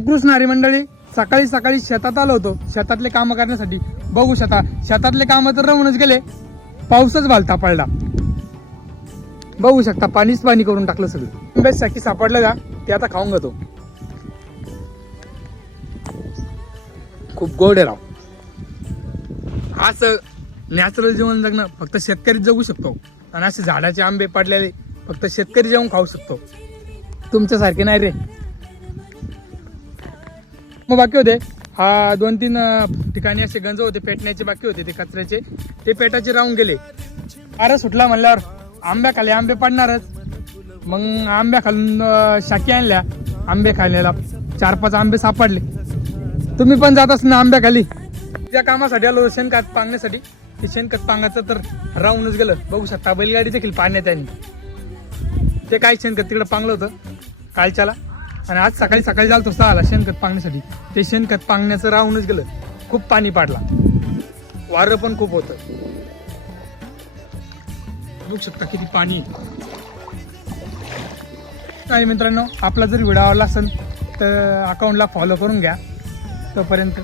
कृष्ण हरी मंडळी, सकाळी सकाळी शेतात आलो होतो शेतातले काम करण्यासाठी. बघू शकता शेतातले काम तर राहूनच गेले, पाऊसच भालता पडला. बघू शकता पाणीच पाणी करून टाकलं सगळं. आंब्याची शाकी सापडलं का ते आता खाऊन घेतो. खूप गोड आहे राव. असं नॅचरल जीवन जगणं फक्त शेतकरी जगू शकतो, आणि असे झाडाचे आंबे पडलेले फक्त शेतकरी जाऊन खाऊ शकतो, तुमच्यासारखे नाही रे. मग बाकी होते हा 2-3 ठिकाणी असे गंज होते पेटण्याचे बाकी होते, ते कचऱ्याचे ते पेटाचे राहून गेले. वारा सुटला म्हणल्यावर आंब्या खाली आंबे पडणारच. मग आंब्या खालून शाकी आणल्या आंबे खायला. 4-5 आंबे सापडले. तुम्ही पण जात असणार आंब्या खाली. त्या कामासाठी आलो शेणखत पांगण्यासाठी. ते शेणखत पांगाचं तर राहूनच गेलं. बघू शकता बैलगाडी देखील पाण्यात आली. ते काय शेणखत तिकडे पांगलं होतं कालच्याला, आणि आज सकाळी सकाळी जालतो सहाला शेणखत पांगण्यासाठी. ते शेणखत पांगण्याचं राहूनच गेलं. खूप पाणी पाडला, वारं पण खूप होतं. बघू शकता किती पाणी. काही मित्रांनो, आपला जर व्हिडिओ आवडला असेल तर अकाउंटला फॉलो करून घ्या. तोपर्यंत